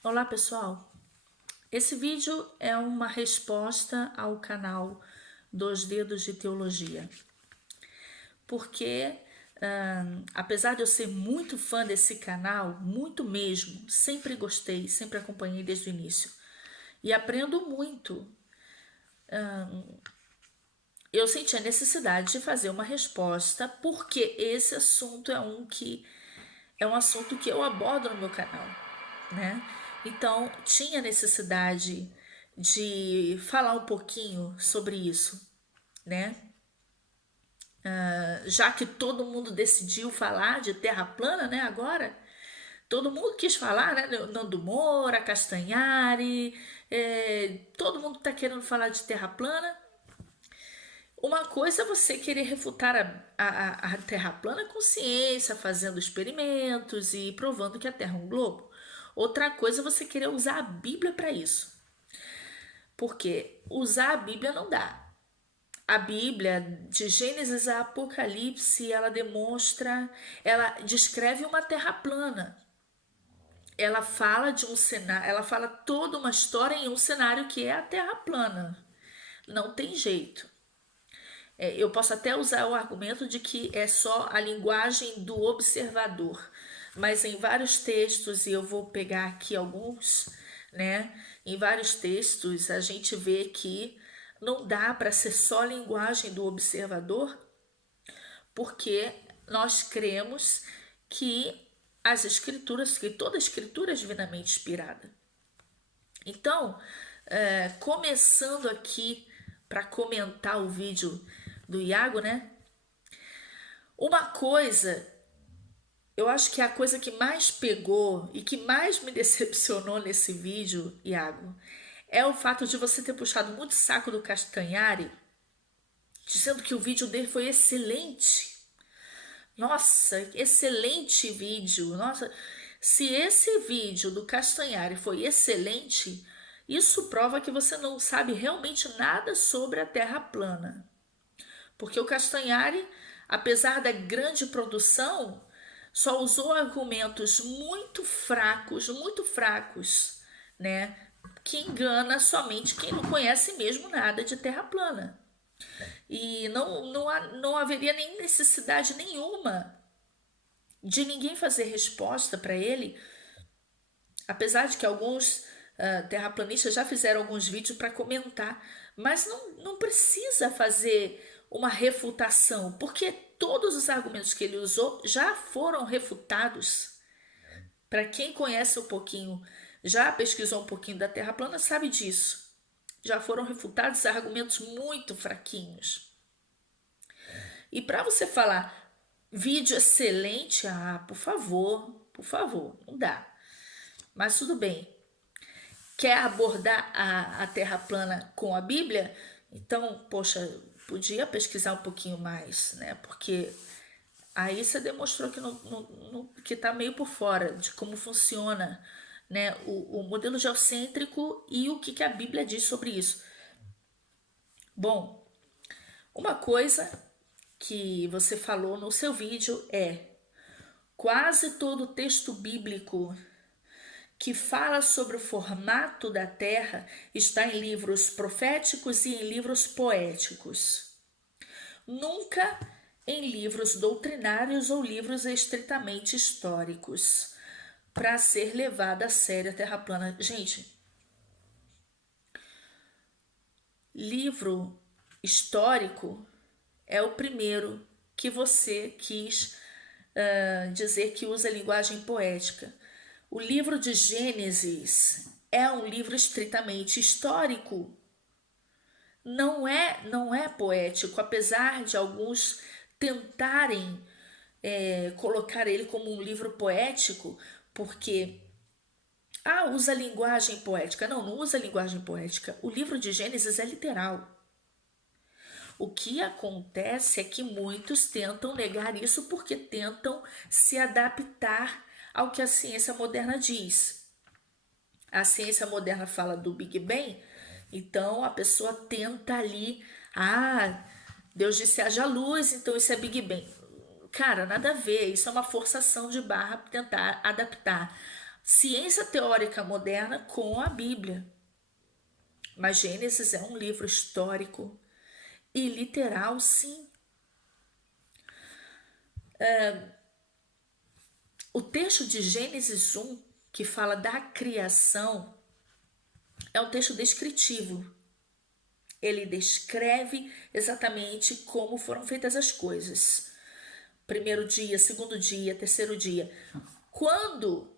Olá pessoal, esse vídeo é uma resposta ao canal Dos Dedos de Teologia, porque apesar de eu ser muito fã desse canal, muito mesmo, sempre gostei, sempre acompanhei desde o início e aprendo muito, eu senti a necessidade de fazer uma resposta, porque esse assunto é um assunto que eu abordo no meu canal, né? Então, tinha necessidade de falar um pouquinho sobre isso, né? Já que todo mundo decidiu falar de terra plana, né? Agora, todo mundo quis falar, né? Nando Moura, Castanhari, todo mundo está querendo falar de terra plana. Uma coisa é você querer refutar a Terra plana com ciência, fazendo experimentos e provando que a Terra é um globo. Outra coisa é você querer usar a Bíblia para isso. Porque usar a Bíblia não dá. A Bíblia, de Gênesis a Apocalipse, ela demonstra, ela descreve uma terra plana. Ela fala de um cenário, ela fala toda uma história em um cenário que é a terra plana. Não tem jeito. Eu posso até usar o argumento de que é só a linguagem do observador, mas em vários textos, e eu vou pegar aqui alguns, né? Em vários textos a gente vê que não dá para ser só a linguagem do observador, porque nós cremos que as escrituras, que toda a escritura é divinamente inspirada. Então, começando aqui para comentar o vídeo do Iago, né? Uma coisa, eu acho que a coisa que mais pegou e que mais me decepcionou nesse vídeo, Iago, é o fato de você ter puxado muito saco do Castanhari, dizendo que o vídeo dele foi excelente. Nossa, excelente vídeo. Nossa, se esse vídeo do Castanhari foi excelente, isso prova que você não sabe realmente nada sobre a Terra plana. Porque o Castanhari, apesar da grande produção, só usou argumentos muito fracos, né? Que engana somente quem não conhece mesmo nada de Terra plana. E não haveria nem necessidade nenhuma de ninguém fazer resposta para ele, apesar de que alguns terraplanistas já fizeram alguns vídeos para comentar, mas não precisa fazer uma refutação, porque todos os argumentos que ele usou já foram refutados. Para quem conhece um pouquinho, já pesquisou um pouquinho da Terra plana, sabe disso. Já foram refutados argumentos muito fraquinhos. E para você falar vídeo excelente, por favor, não dá. Mas tudo bem. Quer abordar a Terra plana com a Bíblia? Então, poxa, podia pesquisar um pouquinho mais, né? Porque aí você demonstrou que que está meio por fora de como funciona, né, o modelo geocêntrico e o que a Bíblia diz sobre isso. Bom, uma coisa que você falou no seu vídeo é: quase todo texto bíblico que fala sobre o formato da Terra está em livros proféticos e em livros poéticos. Nunca em livros doutrinários ou livros estritamente históricos, para ser levada a sério a Terra plana. Gente, livro histórico é o primeiro que você quis dizer que usa linguagem poética. O livro de Gênesis é um livro estritamente histórico. Não é poético, apesar de alguns tentarem colocar ele como um livro poético, porque usa linguagem poética. Não usa linguagem poética. O livro de Gênesis é literal. O que acontece é que muitos tentam negar isso porque tentam se adaptar ao que a ciência moderna diz. A ciência moderna fala do Big Bang, então a pessoa tenta ali, Deus disse haja luz, então isso é Big Bang. Cara, nada a ver, isso é uma forçação de barra para tentar adaptar. ciência teórica moderna com a Bíblia. Mas Gênesis é um livro histórico e literal, sim. O texto de Gênesis 1, que fala da criação, é um texto descritivo. Ele descreve exatamente como foram feitas as coisas. Primeiro dia, segundo dia, terceiro dia. Quando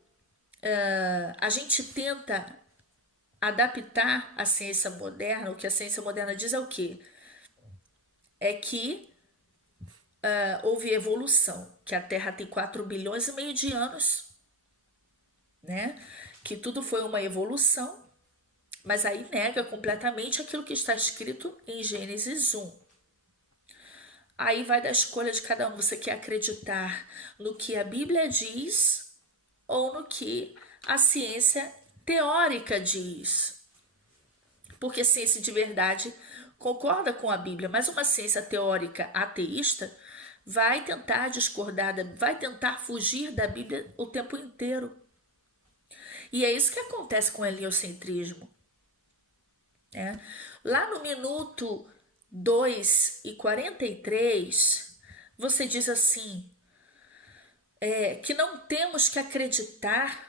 a gente tenta adaptar a ciência moderna, o que a ciência moderna diz é o quê? É que houve evolução, que a Terra tem 4 bilhões e meio de anos, né? Que tudo foi uma evolução, mas aí nega completamente aquilo que está escrito em Gênesis 1. Aí vai da escolha de cada um. Você quer acreditar no que a Bíblia diz ou no que a ciência teórica diz? Porque ciência de verdade concorda com a Bíblia, mas uma ciência teórica ateísta vai tentar discordar, vai tentar fugir da Bíblia o tempo inteiro. E é isso que acontece com o heliocentrismo. Né? Lá no minuto 2:43, você diz assim, que não temos que acreditar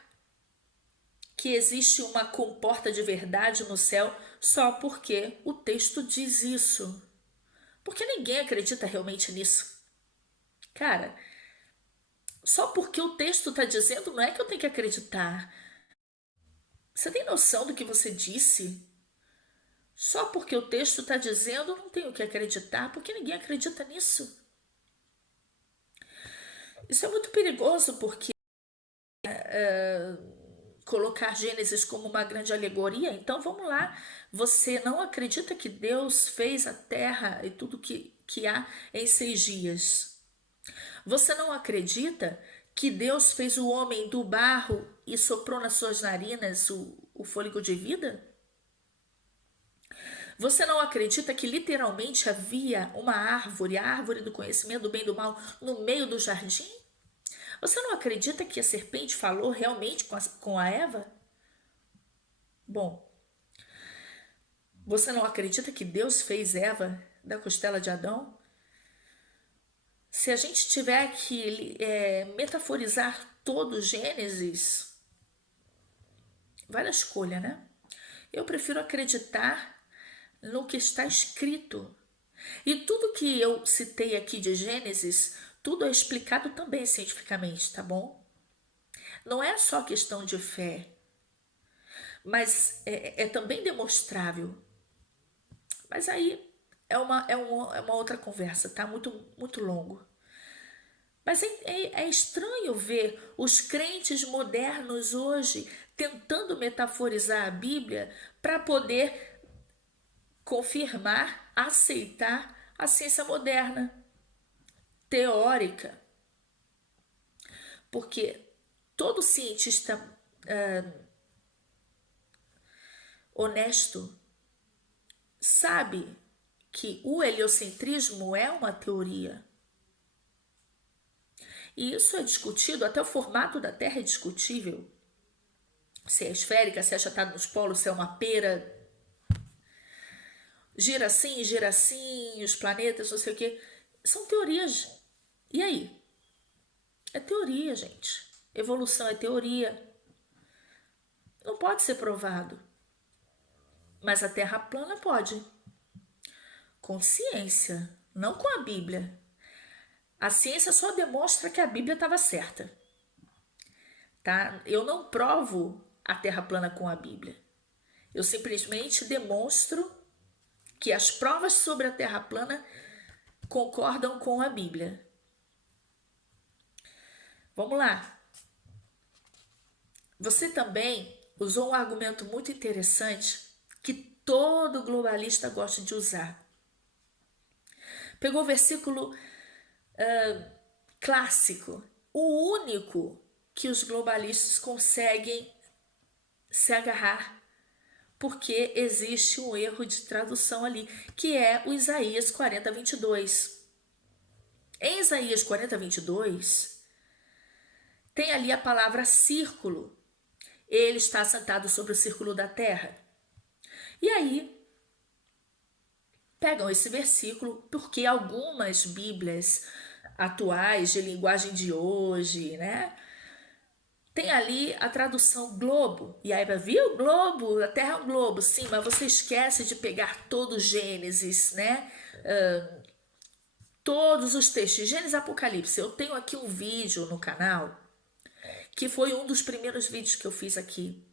que existe uma comporta de verdade no céu só porque o texto diz isso. Porque ninguém acredita realmente nisso. Cara, só porque o texto está dizendo não é que eu tenho que acreditar. Você tem noção do que você disse? Só porque o texto está dizendo, eu não tenho que acreditar, porque ninguém acredita nisso. Isso é muito perigoso, porque colocar Gênesis como uma grande alegoria, então vamos lá. Você não acredita que Deus fez a terra e tudo que há em 6 dias? Você não acredita que Deus fez o homem do barro e soprou nas suas narinas o fôlego de vida? Você não acredita que literalmente havia uma árvore, a árvore do conhecimento do bem e do mal, no meio do jardim? Você não acredita que a serpente falou realmente com a Eva? Bom, você não acredita que Deus fez Eva da costela de Adão? Se a gente tiver que metaforizar todo o Gênesis, vai na escolha, né? Eu prefiro acreditar no que está escrito. E tudo que eu citei aqui de Gênesis, tudo é explicado também cientificamente, tá bom? Não é só questão de fé, mas é também demonstrável. Mas aí é uma outra conversa, tá? Muito, muito longo. Mas é estranho ver os crentes modernos hoje tentando metaforizar a Bíblia para poder confirmar, aceitar a ciência moderna, teórica. Porque todo cientista honesto sabe que o heliocentrismo é uma teoria. E isso é discutido, até o formato da Terra é discutível. Se é esférica, se é achatada nos polos, se é uma pera. Gira assim, os planetas, não sei o quê. São teorias. E aí? É teoria, gente. Evolução é teoria. Não pode ser provado. Mas a Terra plana pode. Com ciência, não com a Bíblia. A ciência só demonstra que a Bíblia estava certa. Tá? Eu não provo a Terra plana com a Bíblia. Eu simplesmente demonstro que as provas sobre a Terra plana concordam com a Bíblia. Vamos lá. Você também usou um argumento muito interessante que todo globalista gosta de usar. Pegou o versículo clássico, o único que os globalistas conseguem se agarrar, porque existe um erro de tradução ali, que é o Isaías 40:22. Em Isaías 40:22, tem ali a palavra círculo. Ele está sentado sobre o círculo da terra. E aí, pegam esse versículo, porque algumas Bíblias atuais, de linguagem de hoje, né? Tem ali a tradução globo. E aí, viu? Globo, a Terra é um globo. Sim, mas você esquece de pegar todo o Gênesis, né? Todos os textos, Gênesis Apocalipse. Eu tenho aqui um vídeo no canal, que foi um dos primeiros vídeos que eu fiz aqui.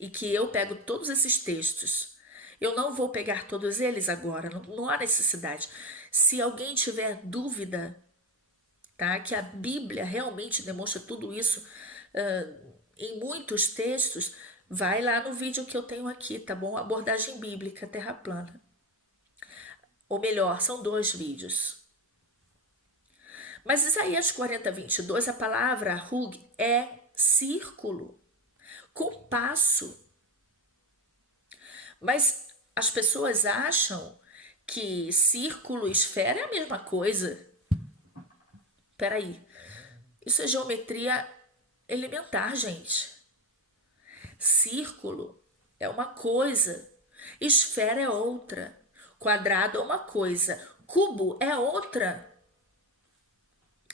E que eu pego todos esses textos. Eu não vou pegar todos eles agora, não há necessidade. Se alguém tiver dúvida, tá, que a Bíblia realmente demonstra tudo isso em muitos textos, vai lá no vídeo que eu tenho aqui, tá bom? Abordagem bíblica, terra plana. Ou melhor, são 2 vídeos. Mas Isaías 40, 22, a palavra Hug é círculo, compasso. Mas as pessoas acham que círculo e esfera é a mesma coisa. Peraí, isso é geometria elementar, gente. Círculo é uma coisa, esfera é outra, quadrado é uma coisa, cubo é outra,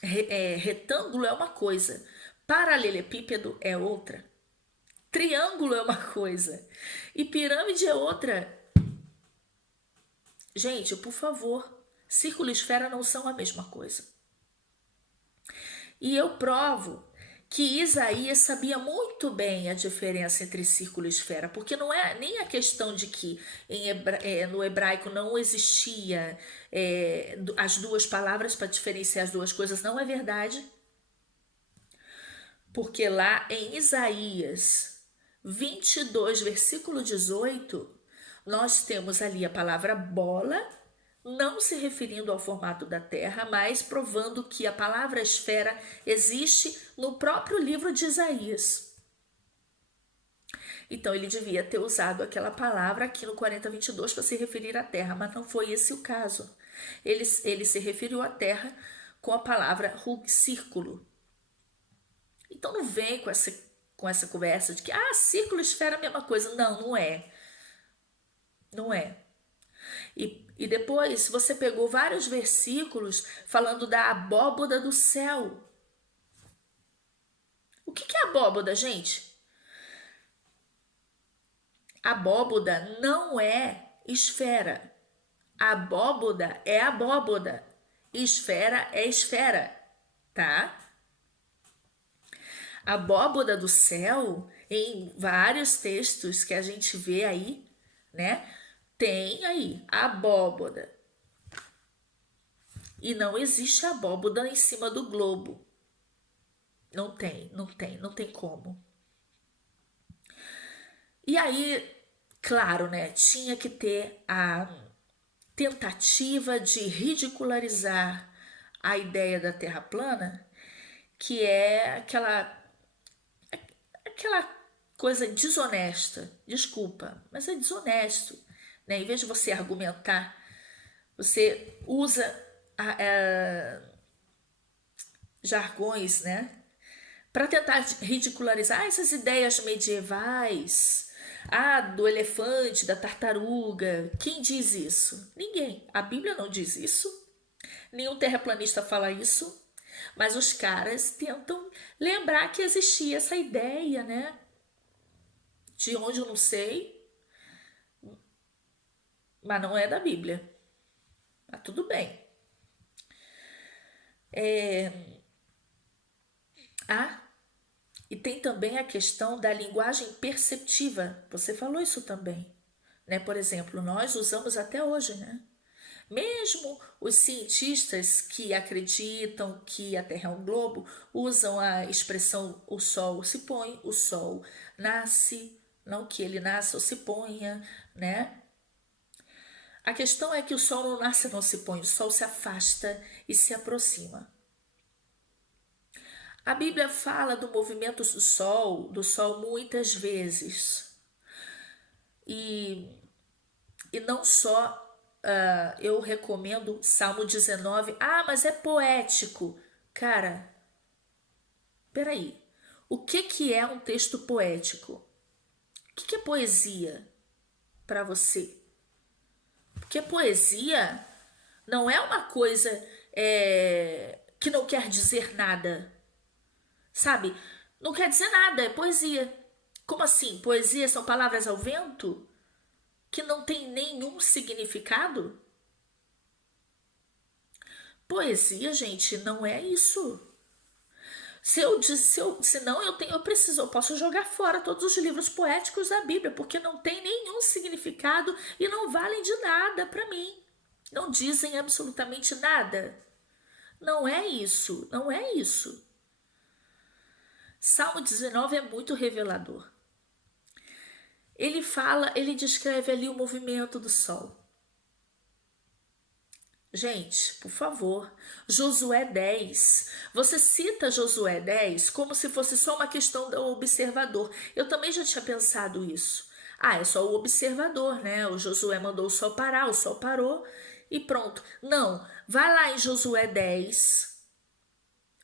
retângulo é uma coisa, paralelepípedo é outra, triângulo é uma coisa e pirâmide é outra. Gente, por favor, círculo e esfera não são a mesma coisa. E eu provo que Isaías sabia muito bem a diferença entre círculo e esfera, porque não é nem a questão de que no hebraico não existia as duas palavras para diferenciar as duas coisas, não é verdade. Porque lá em Isaías 22, versículo 18, nós temos ali a palavra bola, não se referindo ao formato da Terra, mas provando que a palavra esfera existe no próprio livro de Isaías. Então ele devia ter usado aquela palavra aqui no 40:22 para se referir à Terra, mas não foi esse o caso. Ele se referiu à Terra com a palavra círculo. Então não vem com essa conversa de que círculo e esfera é a mesma coisa. Não, não é. Não é. E depois você pegou vários versículos falando da abóboda do céu. O que é abóboda, gente? Abóboda não é esfera. Abóboda é abóboda. Esfera é esfera, tá? Abóboda do céu, em vários textos que a gente vê aí, né? Tem aí abóboda. E não existe abóboda em cima do globo. Não tem, não tem, não tem como. E aí, claro, né? Tinha que ter a tentativa de ridicularizar a ideia da Terra plana, que é aquela coisa desonesta. Desculpa, mas é desonesto. Né? Em vez de você argumentar, você usa jargões, né? Para tentar ridicularizar essas ideias medievais, do elefante, da tartaruga. Quem diz isso? Ninguém. A Bíblia não diz isso. Nenhum terraplanista fala isso. Mas os caras tentam lembrar que existia essa ideia, né? De onde eu não sei, mas não é da Bíblia. Mas tudo bem. E tem também a questão da linguagem perceptiva. Você falou isso também, né? Por exemplo, nós usamos até hoje, né? Mesmo os cientistas que acreditam que a Terra é um globo usam a expressão o Sol se põe, o Sol nasce, não que ele nasça ou se ponha, né? A questão é que o Sol não nasce, não se põe, o Sol se afasta e se aproxima. A Bíblia fala do movimento do Sol muitas vezes. E não só eu recomendo Salmo 19. Mas é poético. Cara, peraí. O que é um texto poético? O que é poesia para você? Porque poesia não é uma coisa que não quer dizer nada, sabe? Não quer dizer nada, é poesia. Como assim? Poesia são palavras ao vento que não tem nenhum significado? Poesia, gente, não é isso. Senão eu posso jogar fora todos os livros poéticos da Bíblia, porque não tem nenhum significado e não valem de nada para mim. Não dizem absolutamente nada. Não é isso, não é isso. Salmo 19 é muito revelador. Ele descreve ali o movimento do sol. Gente, por favor, Josué 10. Você cita Josué 10 como se fosse só uma questão do observador. Eu também já tinha pensado isso. Ah, é só o observador, né? O Josué mandou o sol parar, o sol parou e pronto. Não, vai lá em Josué 10.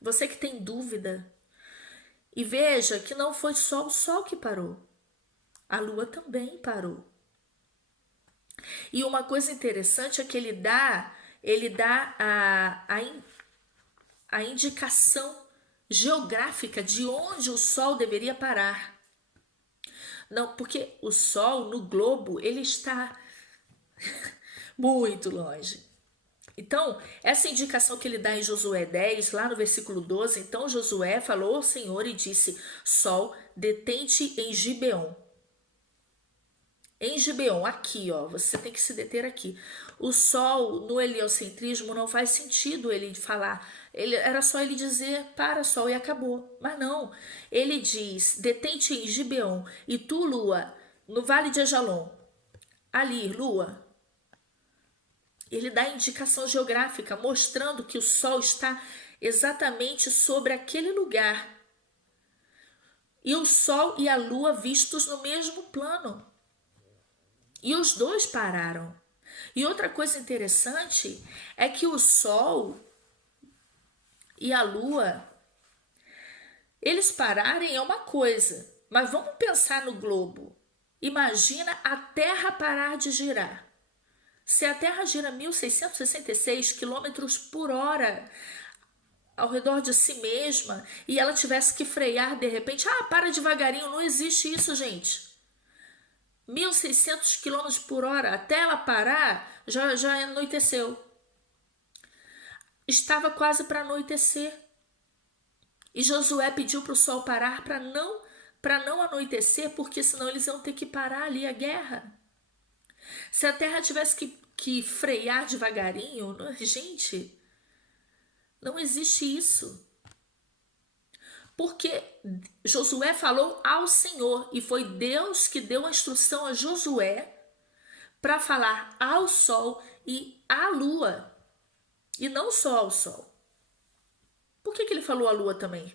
Você que tem dúvida. E veja que não foi só o sol que parou. A lua também parou. E uma coisa interessante é que ele dá a indicação geográfica de onde o Sol deveria parar. Não, porque o Sol no globo ele está muito longe. Então, essa indicação que ele dá em Josué 10, lá no versículo 12, então Josué falou ao Senhor e disse: Sol, detente em Gibeon. Em Gibeon, aqui, ó, você tem que se deter aqui. O sol no heliocentrismo não faz sentido ele falar. Era só ele dizer para sol e acabou. Mas não. Ele diz: detente em Gibeon e tu, lua, no vale de Ajalon. Ali, lua. Ele dá indicação geográfica, mostrando que o sol está exatamente sobre aquele lugar. E o sol e a lua vistos no mesmo plano. E os dois pararam. E outra coisa interessante é que o Sol e a Lua, eles pararem é uma coisa, mas vamos pensar no globo. Imagina a Terra parar de girar. Se a Terra gira 1.666 quilômetros por hora ao redor de si mesma e ela tivesse que frear de repente, para devagarinho, não existe isso, gente. 1.600 quilômetros por hora, até ela parar, já anoiteceu. Estava quase para anoitecer. E Josué pediu para o sol parar para não anoitecer, porque senão eles iam ter que parar ali a guerra. Se a terra tivesse que frear devagarinho, gente, não existe isso. Porque Josué falou ao Senhor e foi Deus que deu a instrução a Josué para falar ao sol e à lua. E não só ao sol. Por que ele falou à lua também?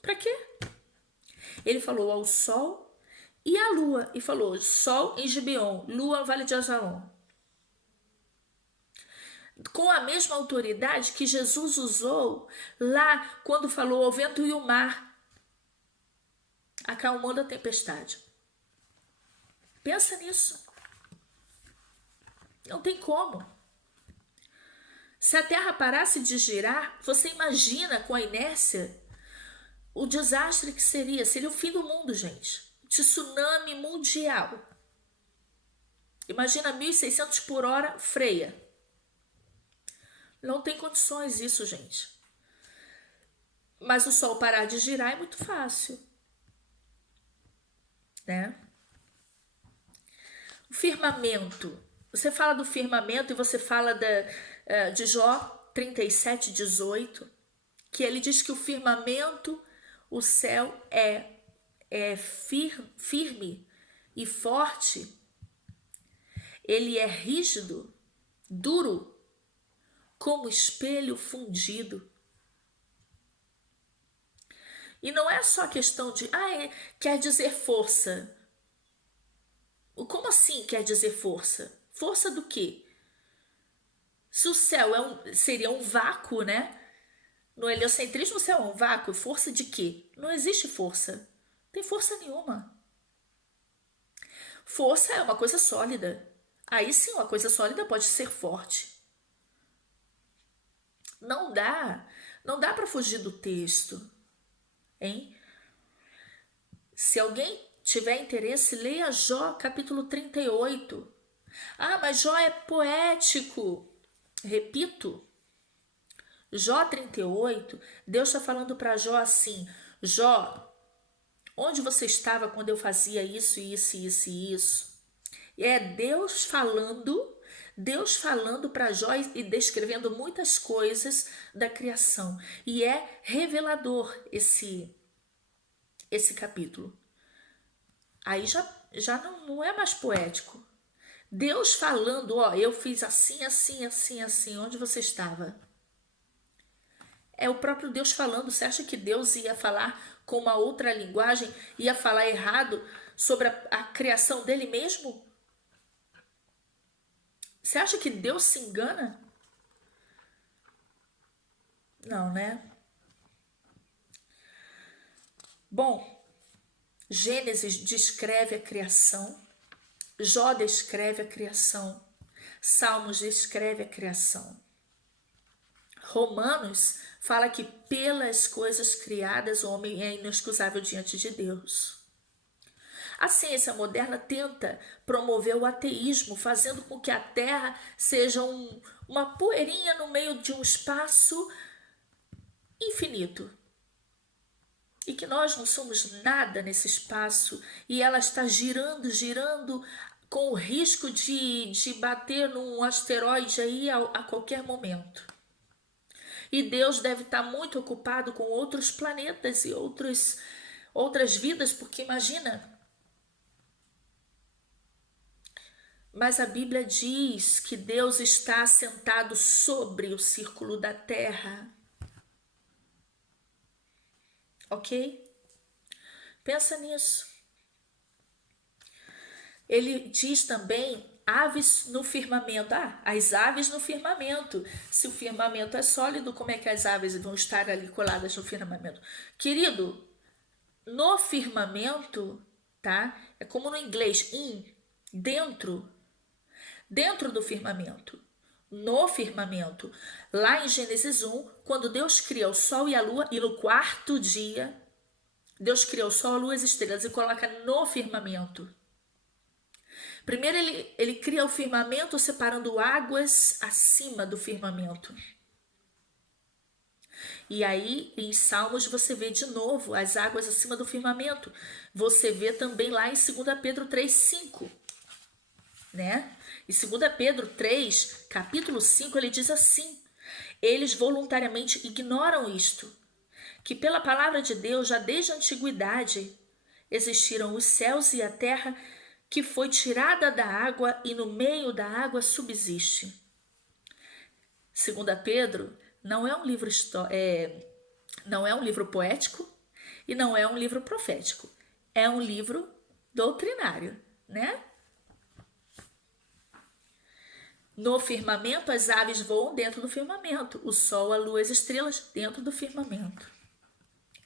Para quê? Ele falou ao sol e à lua. E falou sol em Gibeon, lua no vale de Ajalon. Com a mesma autoridade que Jesus usou lá quando falou ao vento e ao mar, acalmando a tempestade. Pensa nisso. Não tem como. Se a Terra parasse de girar, você imagina com a inércia o desastre que seria. Seria o fim do mundo, gente. Tsunami mundial. Imagina 1.600 por hora, freia. Não tem condições isso, gente. Mas o Sol parar de girar é muito fácil, né? O firmamento. Você fala do firmamento e você fala de Jó 37:18, que ele diz que o firmamento, o céu é firme e forte. Ele é rígido, duro, como espelho fundido. E não é só questão de, quer dizer força. Como assim quer dizer força? Força do quê? Se o céu seria um vácuo, né? No heliocentrismo, você é um vácuo. Força de quê? Não existe força. Não tem força nenhuma. Força é uma coisa sólida. Aí sim, uma coisa sólida pode ser forte. Não dá. Não dá para fugir do texto, hein? Se alguém tiver interesse, leia Jó, capítulo 38. Ah, mas Jó é poético. Repito, Jó 38, Deus está falando para Jó assim: Jó, onde você estava quando eu fazia isso, isso, isso e isso? É Deus falando para Jó e descrevendo muitas coisas da criação. E é revelador esse capítulo. Aí já não é mais poético. Deus falando, ó, eu fiz assim, assim, assim, assim, onde você estava? É o próprio Deus falando. Você acha que Deus ia falar com uma outra linguagem, ia falar errado sobre a criação dele mesmo? Você acha que Deus se engana? Não, né? Bom, Gênesis descreve a criação, Jó descreve a criação, Salmos descreve a criação. Romanos fala que pelas coisas criadas o homem é inexcusável diante de Deus. A ciência moderna tenta promover o ateísmo, fazendo com que a Terra seja uma poeirinha no meio de um espaço infinito. E que nós não somos nada nesse espaço e ela está girando, girando com o risco de bater num asteroide aí a qualquer momento. E Deus deve estar muito ocupado com outros planetas e outras vidas, porque imagina. Mas a Bíblia diz que Deus está assentado sobre o círculo da terra. Ok? Pensa nisso. Ele diz também aves no firmamento. Ah, as aves no firmamento. Se o firmamento é sólido, como é que as aves vão estar ali coladas no firmamento? Querido, no firmamento, tá? É como no inglês, dentro do firmamento. No firmamento. Lá em Gênesis 1, quando Deus cria o sol e a lua, e no quarto dia, Deus cria o sol, a lua e as estrelas e coloca no firmamento. Primeiro ele cria o firmamento separando águas acima do firmamento. E aí em Salmos você vê de novo as águas acima do firmamento. Você vê também lá em 2 Pedro 3,5, né? Em 2 Pedro 3, capítulo 5, ele diz assim: eles voluntariamente ignoram isto, que pela palavra de Deus já desde a antiguidade existiram os céus e a terra, que foi tirada da água e no meio da água subsiste. 2 Pedro não é um livro não é um livro poético e não é um livro profético. É um livro doutrinário, né? No firmamento, as aves voam dentro do firmamento. O sol, a lua, as estrelas dentro do firmamento.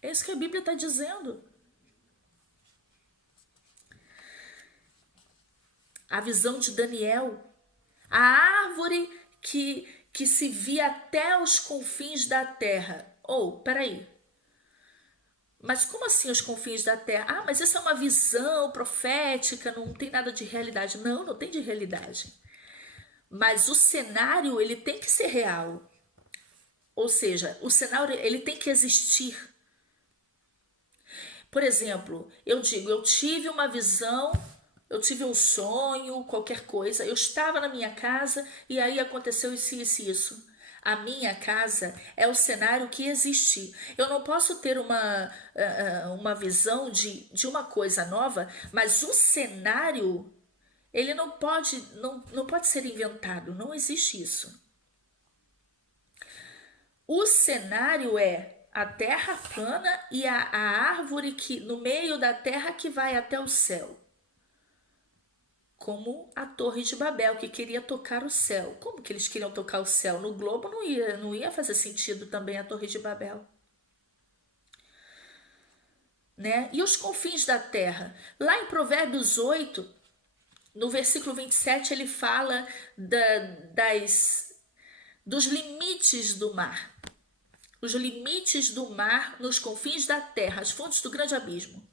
É isso que a Bíblia está dizendo. A visão de Daniel. A árvore que se via até os confins da terra. Peraí. Mas como assim os confins da terra? Ah, mas isso é uma visão profética, não tem nada de realidade. Não tem de realidade. Mas o cenário, ele tem que ser real. Ou seja, o cenário, ele tem que existir. Por exemplo, eu tive uma visão, eu tive um sonho, qualquer coisa, eu estava na minha casa e aí aconteceu isso, isso, isso. A minha casa é o cenário que existe. Eu não posso ter uma visão de uma coisa nova, mas o cenário, ele não pode ser inventado, não existe isso. O cenário é a terra plana e a árvore que no meio da terra que vai até o céu. como a Torre de Babel, que queria tocar o céu. Como que eles queriam tocar o céu? No globo não ia fazer sentido também a Torre de Babel. Né? E os confins da terra? Lá em Provérbios 8, no versículo 27, ele fala dos limites do mar. Os limites do mar nos confins da terra, as fontes do grande abismo.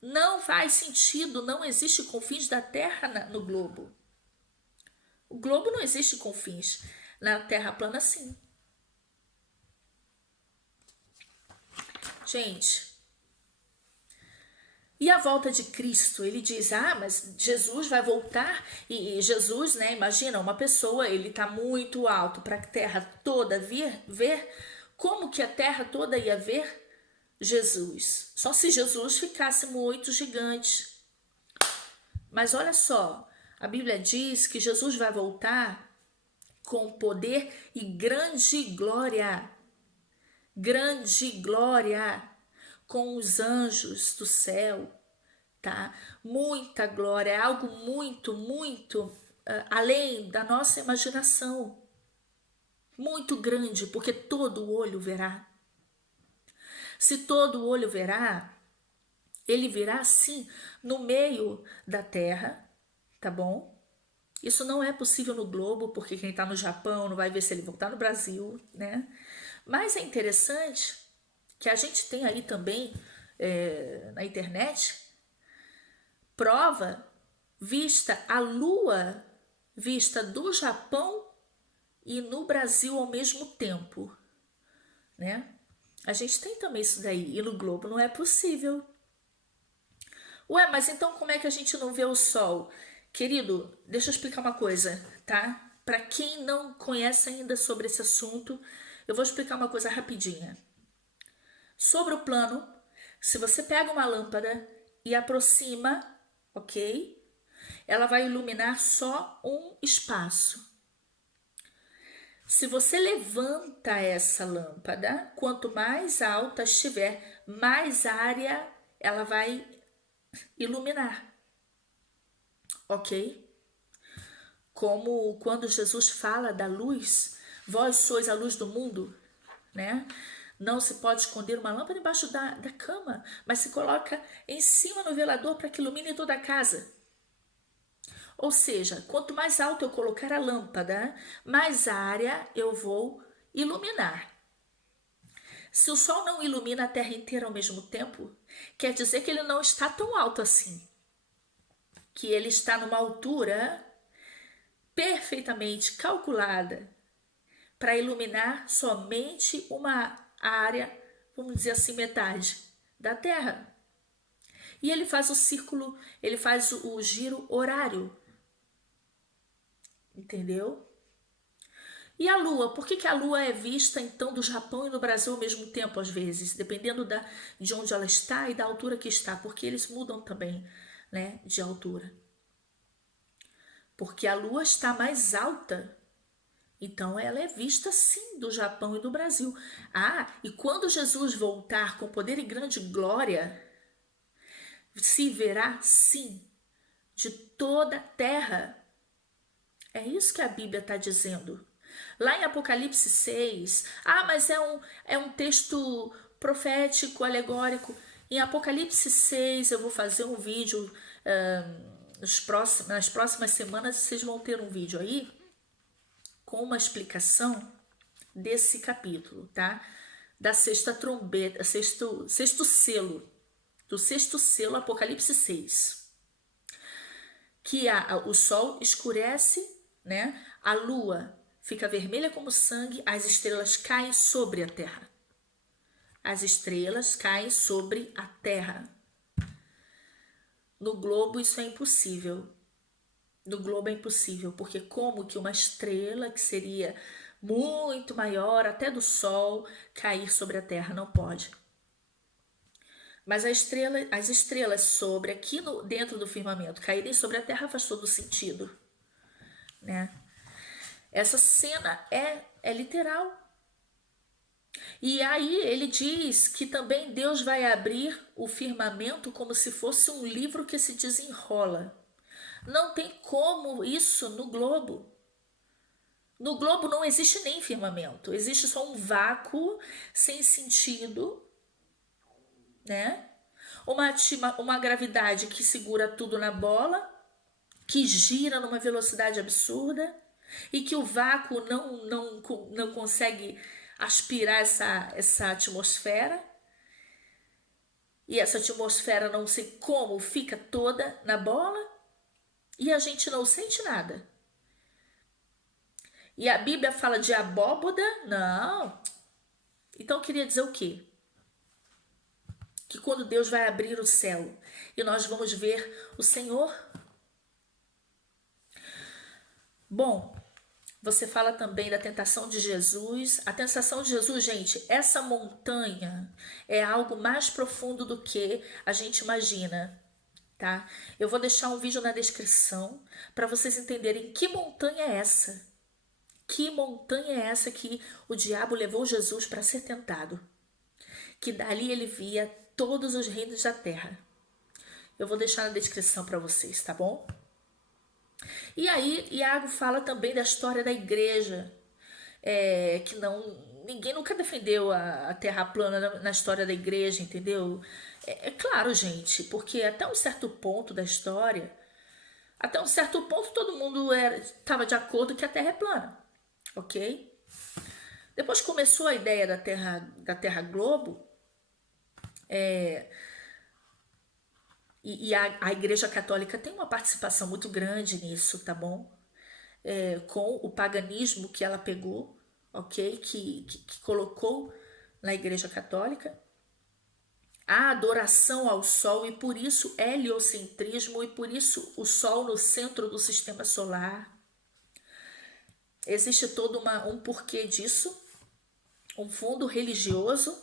Não faz sentido, não existe confins da terra no globo. O globo não existe confins. Na terra plana, sim. Gente, e a volta de Cristo? Ele diz, mas Jesus vai voltar. E Jesus, né, imagina, uma pessoa, ele está muito alto para a terra toda ver. Como que a terra toda ia ver Jesus? Só se Jesus ficasse muito gigante. Mas olha só, a Bíblia diz que Jesus vai voltar com poder e grande glória. Grande glória, com os anjos do céu, tá? Muita glória, é algo muito, muito além da nossa imaginação. Muito grande, porque todo olho verá. Se todo olho verá, ele virá sim no meio da terra, tá bom? Isso não é possível no globo, porque quem está no Japão não vai ver se ele voltar no Brasil, né? Mas é interessante que a gente tem aí também na internet prova vista a lua vista do Japão e no Brasil ao mesmo tempo, né? A gente tem também isso daí e no globo não é possível. Ué, mas então como é que a gente não vê o sol? Querido, deixa eu explicar uma coisa, tá? Para quem não conhece ainda sobre esse assunto, eu vou explicar uma coisa rapidinha. Sobre o plano, se você pega uma lâmpada e aproxima, ok? Ela vai iluminar só um espaço. Se você levanta essa lâmpada, quanto mais alta estiver, mais área ela vai iluminar, ok? Como quando Jesus fala da luz, vós sois a luz do mundo, né? Não se pode esconder uma lâmpada embaixo da cama, mas se coloca em cima no velador para que ilumine toda a casa. Ou seja, quanto mais alto eu colocar a lâmpada, mais área eu vou iluminar. Se o sol não ilumina a terra inteira ao mesmo tempo, quer dizer que ele não está tão alto assim. Que ele está numa altura perfeitamente calculada para iluminar somente uma área, vamos dizer assim, metade da Terra. E ele faz o círculo, ele faz o giro horário. Entendeu? E a Lua? Por que a Lua é vista então do Japão e do Brasil ao mesmo tempo, às vezes? Dependendo de onde ela está e da altura que está. Porque eles mudam também, né, de altura. Porque a Lua está mais alta. Então ela é vista sim do Japão e do Brasil. E quando Jesus voltar com poder e grande glória, se verá sim de toda a terra. É isso que a Bíblia está dizendo. Lá em Apocalipse 6, mas é um texto profético, alegórico. Em Apocalipse 6, eu vou fazer um vídeo, nas próximas semanas vocês vão ter um vídeo aí com uma explicação desse capítulo, tá? Da sexta trombeta, sexto selo, do sexto selo, Apocalipse 6. Que o sol escurece, né? A lua fica vermelha como sangue, as estrelas caem sobre a terra. As estrelas caem sobre a terra. No globo isso é impossível. No globo é impossível, porque como que uma estrela que seria muito maior, até do sol, cair sobre a terra? Não pode. Mas as estrelas sobre, aqui dentro do firmamento, caírem sobre a terra faz todo sentido, né? Essa cena é literal. E aí ele diz que também Deus vai abrir o firmamento como se fosse um livro que se desenrola. Não tem como isso no globo. No globo não existe nem firmamento, existe só um vácuo sem sentido, né? Uma gravidade que segura tudo na bola, que gira numa velocidade absurda e que o vácuo não consegue aspirar essa atmosfera. E essa atmosfera, não sei como, fica toda na bola e a gente não sente nada. E a Bíblia fala de abóboda? Não. Então eu queria dizer o quê? Que quando Deus vai abrir o céu e nós vamos ver o Senhor. Bom, você fala também da tentação de Jesus. A tentação de Jesus, gente, essa montanha é algo mais profundo do que a gente imagina, tá? Eu vou deixar um vídeo na descrição para vocês entenderem que montanha é essa. Que montanha é essa que o diabo levou Jesus para ser tentado? Que dali ele via todos os reinos da terra. Eu vou deixar na descrição para vocês, tá bom? E aí, Iago fala também da história da igreja, que ninguém nunca defendeu a terra plana na história da igreja, entendeu? É claro, gente, porque até um certo ponto da história, até um certo ponto todo mundo estava de acordo que a terra é plana, ok? Depois começou a ideia da terra globo, e a Igreja Católica tem uma participação muito grande nisso, tá bom? Com o paganismo que ela pegou, ok? Que colocou na Igreja Católica. A adoração ao Sol e por isso heliocentrismo e por isso o Sol no centro do sistema solar. Existe todo um porquê disso, um fundo religioso,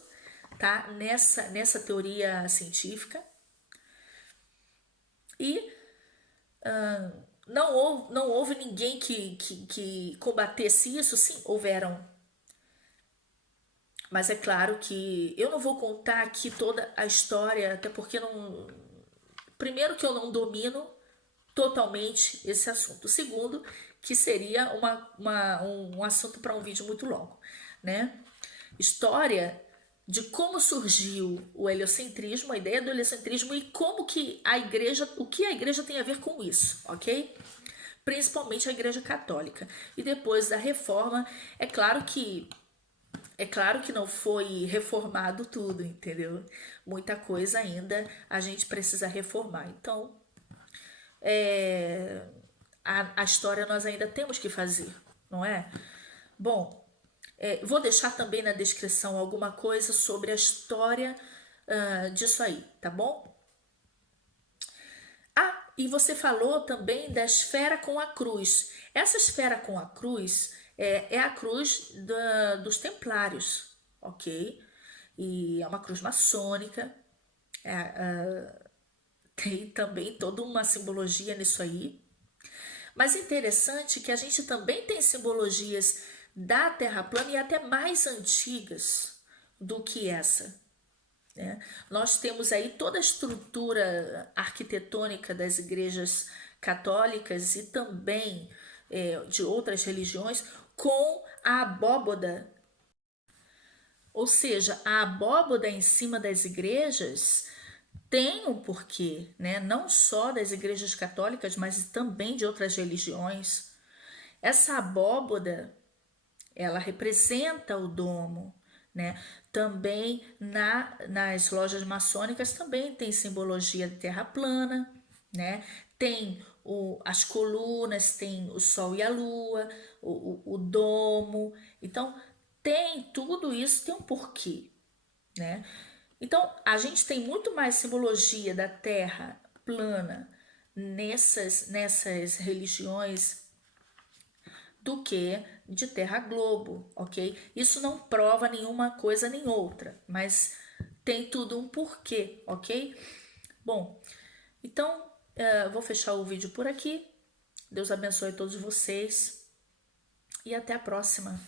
tá? Nessa teoria científica. E não houve ninguém que combatesse isso. Sim, houveram. Mas é claro que eu não vou contar aqui toda a história, até porque não. Primeiro, que eu não domino totalmente esse assunto. Segundo, que seria um assunto para um vídeo muito longo, né? História de como surgiu o heliocentrismo, a ideia do heliocentrismo e como que o que a igreja tem a ver com isso, ok? Principalmente a igreja católica. E depois da reforma, é claro que não foi reformado tudo, entendeu? Muita coisa ainda a gente precisa reformar. Então, a história nós ainda temos que fazer, não é? Bom, vou deixar também na descrição alguma coisa sobre a história disso aí, tá bom? Ah, e você falou também da esfera com a cruz. Essa esfera com a cruz é a cruz dos templários, ok? E é uma cruz maçônica. Tem também toda uma simbologia nisso aí. Mas é interessante que a gente também tem simbologias da Terra plana e até mais antigas do que essa, né? Nós temos aí toda a estrutura arquitetônica das igrejas católicas e também de outras religiões com a abóboda, ou seja, a abóboda em cima das igrejas tem um porquê, né? Não só das igrejas católicas, mas também de outras religiões. Essa abóboda, ela representa o domo, né? Também nas lojas maçônicas também tem simbologia de terra plana, né? Tem as colunas, tem o sol e a lua, o domo. Então, tem tudo isso, tem um porquê, né? Então, a gente tem muito mais simbologia da terra plana nessas religiões do que de terra globo, ok? Isso não prova nenhuma coisa nem outra, mas tem tudo um porquê, ok? Bom, então vou fechar o vídeo por aqui. Deus abençoe todos vocês e até a próxima.